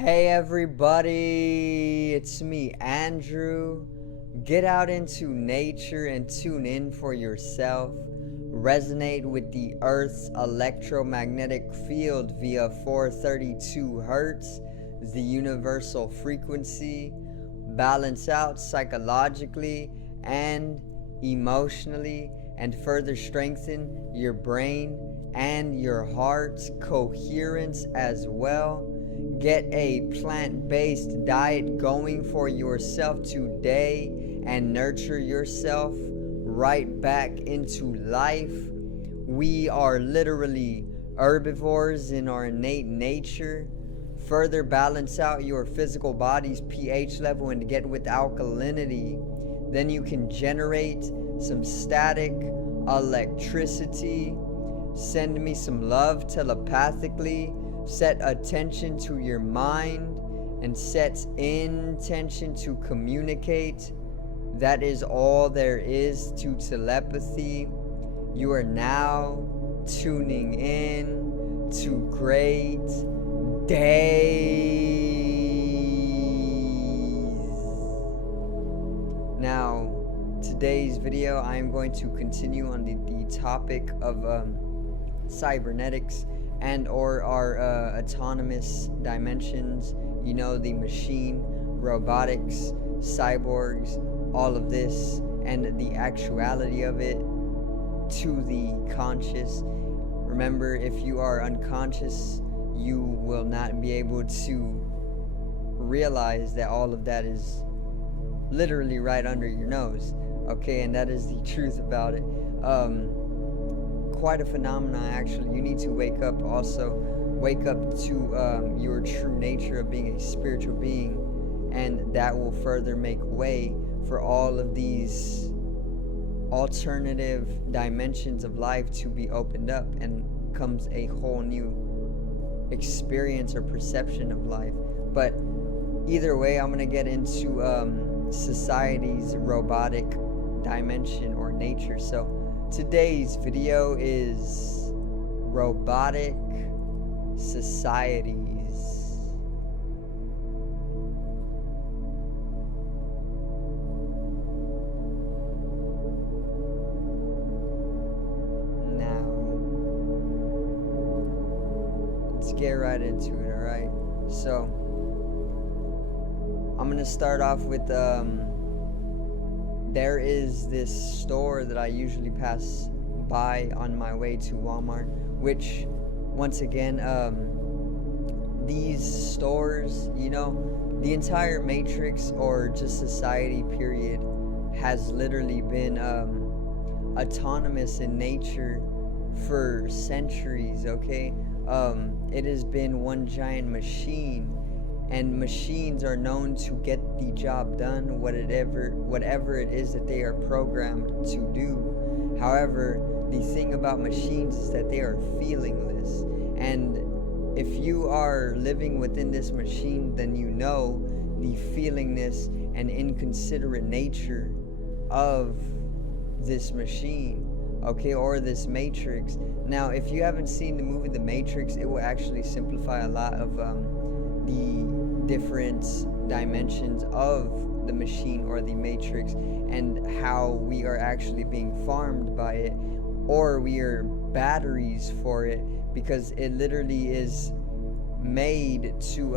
Hey everybody, it's me, Andrew. Get out into nature and tune in for yourself. Resonate with the Earth's electromagnetic field via 432 Hertz, the universal frequency. Balance out psychologically and emotionally, and further strengthen your brain and your heart's coherence as well. Get a plant-based diet going for yourself today and nurture yourself right back into life. We are literally herbivores in our innate nature. Further balance out your physical body's pH level and get with alkalinity. Then you can generate some static electricity. Send me some love telepathically. Set attention to your mind and set intention to communicate. That is all there is to telepathy. You are now tuning in to great days. Now, today's video, I am going to continue on the topic of cybernetics and or our autonomous dimensions, you know, the machine, robotics, cyborgs, all of this, and the actuality of it to the conscious. Remember, if you are unconscious, you will not be able to realize that all of that is literally right under your nose, okay? And that is the truth about it. Quite a phenomenon, actually. You need to wake up to your true nature of being a spiritual being, and that will further make way for all of these alternative dimensions of life to be opened up, and comes a whole new experience or perception of life. But either way, I'm gonna get into society's robotic dimension or nature. So today's video is Robotic Societies. Now, let's get right into it, alright? So, I'm gonna start off with there is this store that I usually pass by on my way to Walmart, which, once again, these stores, you know, the entire matrix or just society period has literally been autonomous in nature for centuries, okay? It has been one giant machine, and machines are known to get the job done, whatever it is that they are programmed to do. However, the thing about machines is that they are feelingless, and if you are living within this machine, then you know the feelingness and inconsiderate nature of this machine, okay, or this matrix. Now, if you haven't seen the movie The Matrix, it will actually simplify a lot of the different dimensions of the machine or the matrix, and how we are actually being farmed by it, or we are batteries for it, because it literally is made to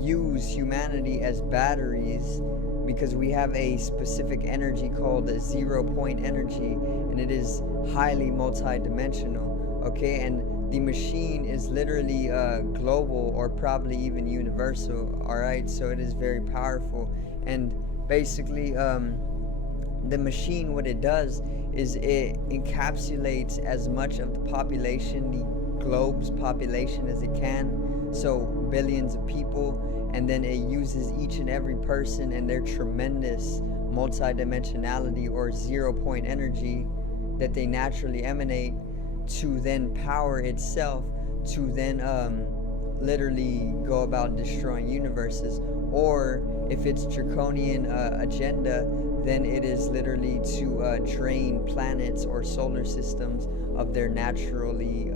use humanity as batteries, because we have a specific energy called 0-point energy, and it is highly multi-dimensional, okay? And the machine is literally global, or probably even universal, alright? So it is very powerful. And basically, the machine, what it does is it encapsulates as much of the population, the globe's population, as it can, so billions of people, and then it uses each and every person and their tremendous multidimensionality or 0-point energy that they naturally emanate to then power itself, to then literally go about destroying universes. Or if it's draconian agenda, then it is literally to drain planets or solar systems of their naturally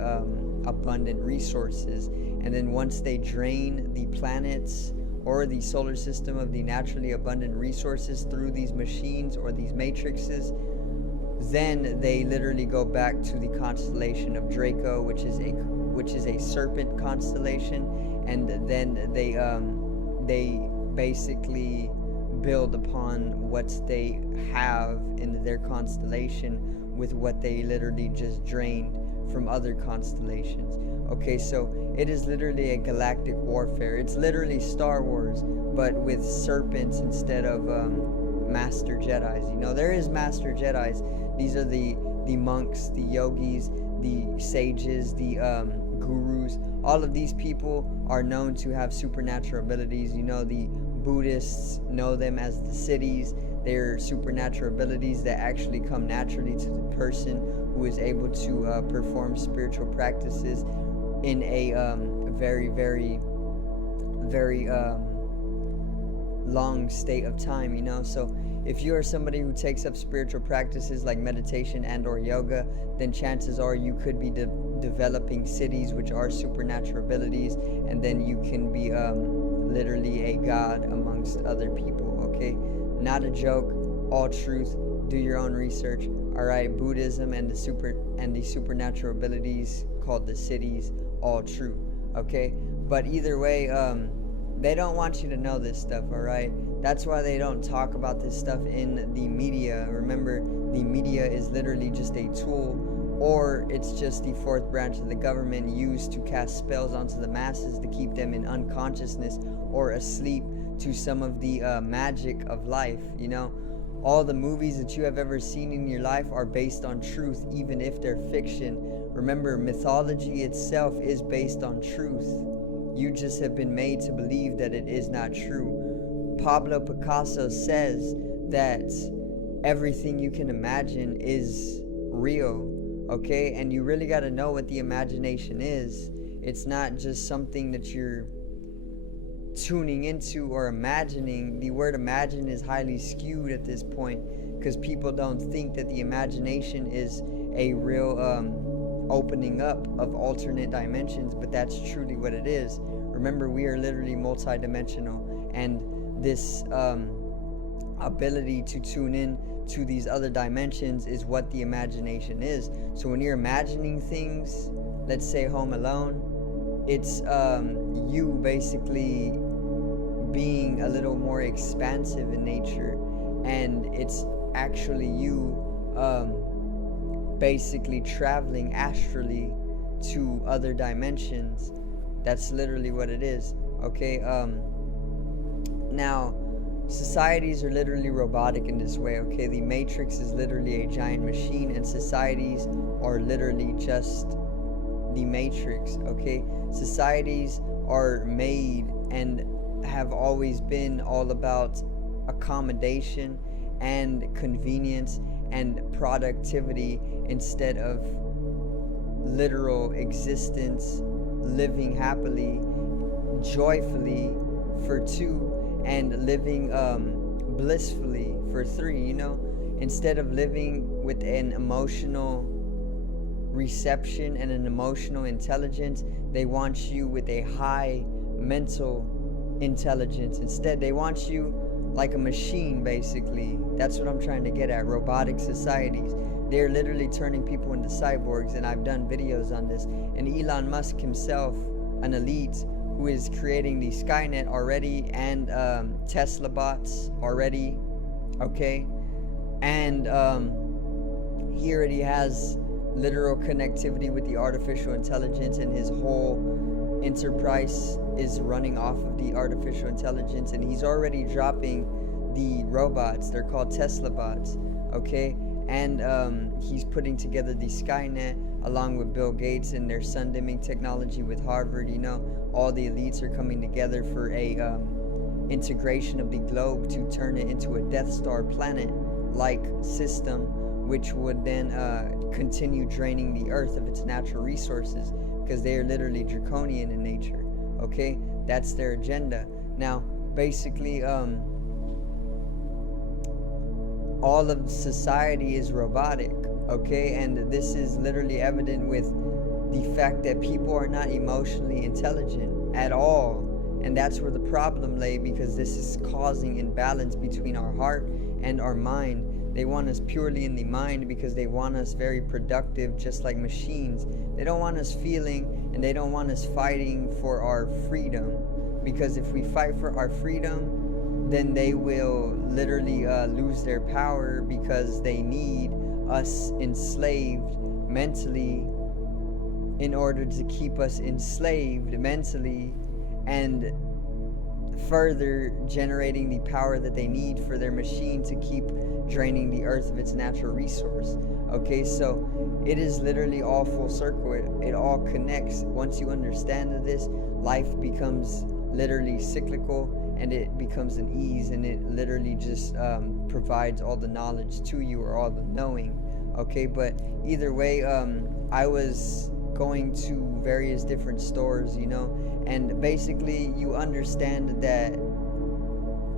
abundant resources, and then once they drain the planets or the solar system of the naturally abundant resources through these machines or these matrices, then they literally go back to the constellation of Draco, which is a serpent constellation, and then they basically build upon what they have in their constellation with what they literally just drained from other constellations. Okay, so it is literally a galactic warfare. It's literally Star Wars, but with serpents instead of Master Jedis. You know, there is Master Jedis. These are the monks, the yogis, the sages, the gurus. All of these people are known to have supernatural abilities. You know, the Buddhists know them as the siddhis. They're supernatural abilities that actually come naturally to the person who is able to perform spiritual practices in a very, very, very long state of time, you know. So if you are somebody who takes up spiritual practices like meditation and or yoga, then chances are you could be developing siddhis, which are supernatural abilities, and then you can be literally a god amongst other people. Okay, not a joke, all truth. Do your own research. All right, Buddhism and the supernatural abilities called the siddhis, all true. Okay, but either way, they don't want you to know this stuff. All right, that's why they don't talk about this stuff in the media. Remember, the media is literally just a tool, or it's just the fourth branch of the government used to cast spells onto the masses to keep them in unconsciousness or asleep to some of the magic of life. You know, all the movies that you have ever seen in your life are based on truth, even if they're fiction. Remember, mythology itself is based on truth. You just have been made to believe that it is not true. Pablo Picasso says that everything you can imagine is real, okay? And you really got to know what the imagination is. It's not just something that you're tuning into or imagining. The word imagine is highly skewed at this point because people don't think that the imagination is a real opening up of alternate dimensions, but that's truly what it is. Remember, we are literally multidimensional, and this ability to tune in to these other dimensions is what the imagination is. So when you're imagining things, let's say Home Alone, it's you basically being a little more expansive in nature, and it's actually you basically traveling astrally to other dimensions. That's literally what it is. Okay, now societies are literally robotic in this way. Okay, the matrix is literally a giant machine, and societies are literally just the matrix. Okay, societies are made and have always been all about accommodation and convenience and productivity instead of literal existence, living happily, joyfully for two, and living blissfully for three. You know, instead of living with an emotional reception and an emotional intelligence, they want you with a high mental intelligence. Instead, they want you like a machine, basically. That's what I'm trying to get at. Robotic societies, they're literally turning people into cyborgs, and I've done videos on this. And Elon Musk himself, an elite who is creating the Skynet already, and Tesla bots already, okay? And he already has literal connectivity with the artificial intelligence, and his whole enterprise is running off of the artificial intelligence, and he's already dropping the robots. They're called Tesla bots, okay? And he's putting together the Skynet along with Bill Gates and their sun dimming technology with Harvard. You know, all the elites are coming together for a integration of the globe to turn it into a Death Star planet like system, which would then continue draining the earth of its natural resources, because they are literally draconian in nature. Okay, that's their agenda. Now, basically, all of society is robotic. Okay, and this is literally evident with the fact that people are not emotionally intelligent at all. And that's where the problem lay, because this is causing imbalance between our heart and our mind. They want us purely in the mind because they want us very productive, just like machines. They don't want us feeling, and they don't want us fighting for our freedom. Because if we fight for our freedom, then they will literally lose their power, because they need us enslaved mentally in order to keep us enslaved mentally, and further generating the power that they need for their machine to keep draining the earth of its natural resource. Okay, so it is literally all full circle. It all connects. Once you understand this, life becomes literally cyclical, and it becomes an ease, and it literally just provides all the knowledge to you, or all the knowing. Okay, but either way, I was going to various different stores, and basically you understand that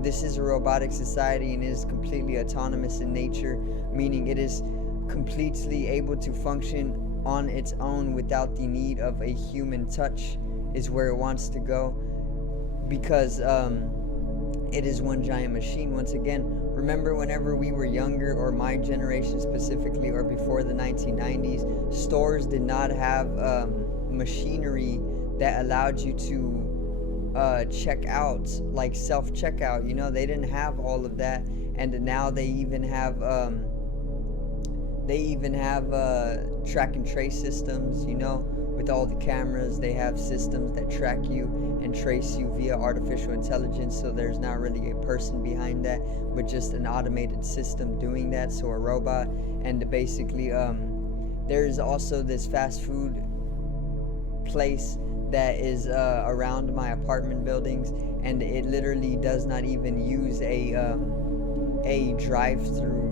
this is a robotic society, and it is completely autonomous in nature, meaning it is completely able to function on its own without the need of a human touch, is where it wants to go, because it is one giant machine. Once again, remember whenever we were younger, or my generation specifically, or before the 1990s, stores did not have machinery that allowed you to check out, like self-checkout. They didn't have all of that, and now they even have track and trace systems. With all the cameras, they have systems that track you and trace you via artificial intelligence, so there's not really a person behind that, but just an automated system doing that, so a robot. And basically there's also this fast food place that is around my apartment buildings, and it literally does not even use a drive-through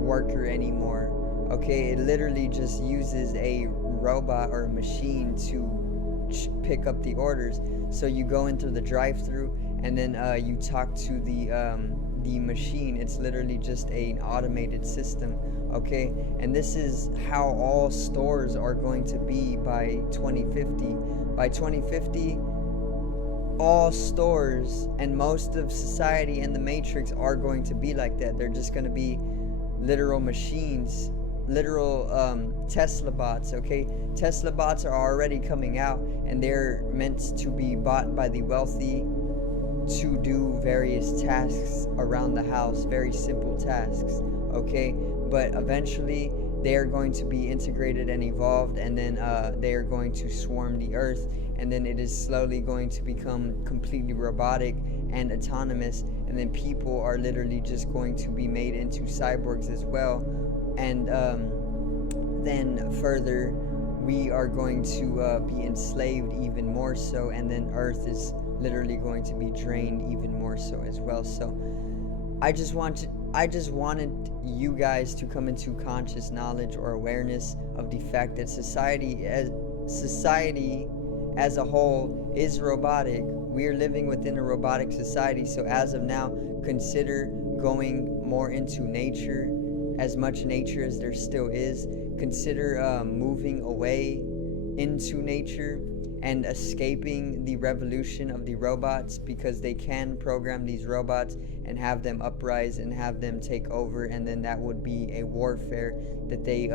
worker anymore. Okay, it literally just uses a robot or a machine to pick up the orders. So you go into the drive-through, and then you talk to the machine. It's literally just an automated system. Okay, and this is how all stores are going to be by 2050. By 2050, all stores and most of society and the Matrix are going to be like that. They're just going to be literal machines, literal Tesla bots. Okay, Tesla bots are already coming out, and they're meant to be bought by the wealthy to do various tasks around the house, very simple tasks. Okay, but eventually they are going to be integrated and evolved, and then they are going to swarm the earth, and then it is slowly going to become completely robotic and autonomous, and then people are literally just going to be made into cyborgs as well. And then further, we are going to be enslaved even more so, and then earth is literally going to be drained even more so as well. So I just wanted you guys to come into conscious knowledge or awareness of the fact that society as a whole is robotic. We are living within a robotic society, so as of now, consider going more into nature, as much nature as there still is. Consider moving away into nature and escaping the revolution of the robots, because they can program these robots and have them uprise and have them take over, and then that would be a warfare that they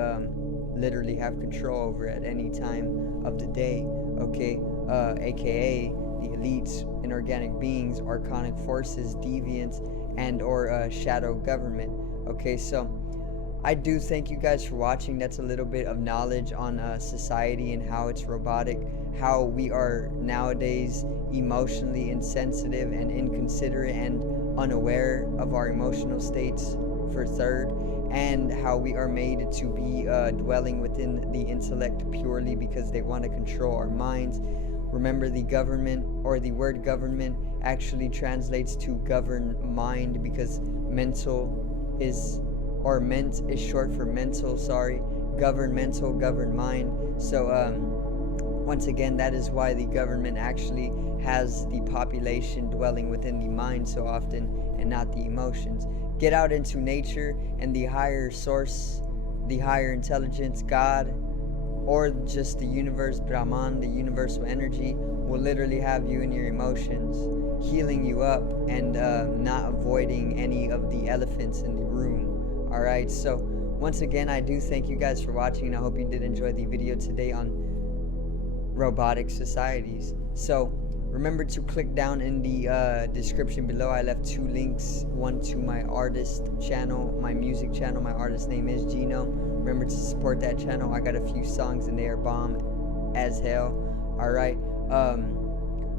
literally have control over at any time of the day. Okay, aka the elites, inorganic beings, archonic forces, deviants, and or shadow government. Okay, so I do thank you guys for watching. That's a little bit of knowledge on society and how it's robotic, how we are nowadays emotionally insensitive and inconsiderate and unaware of our emotional states, for third, and how we are made to be dwelling within the intellect purely because they want to control our minds. Remember, the government, or the word government, actually translates to govern mind, because mental is, or ment is short for mental, govern mental, govern mind. So once again, that is why the government actually has the population dwelling within the mind so often and not the emotions. Get out into nature, and the higher source, the higher intelligence, God, or just the universe, Brahman, the universal energy, will literally have you in your emotions, healing you up, and not avoiding any of the elephants in the room. Alright, so once again, I do thank you guys for watching, and I hope you did enjoy the video today on Robotic Societies. So remember to click down in the description below. I left 2 links, one to my artist channel, my music channel. My artist name is Gino. Remember to support that channel. I got a few songs and they are bomb as hell. Alright,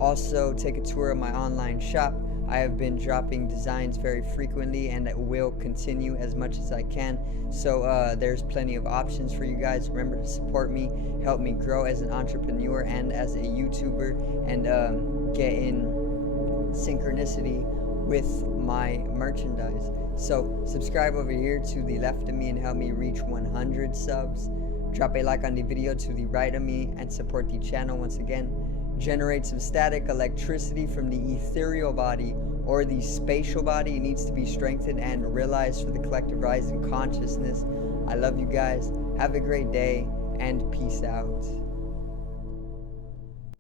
also take a tour of my online shop. I have been dropping designs very frequently, and it will continue as much as I can. So there's plenty of options for you guys. Remember to support me, help me grow as an entrepreneur and as a YouTuber, and get in synchronicity with my merchandise. So subscribe over here to the left of me and help me reach 100 subs. Drop a like on the video to the right of me and support the channel once again. Generate some static electricity from the ethereal body or the spatial body. It needs to be strengthened and realized for the collective rise in consciousness. I love you guys. Have a great day and peace out.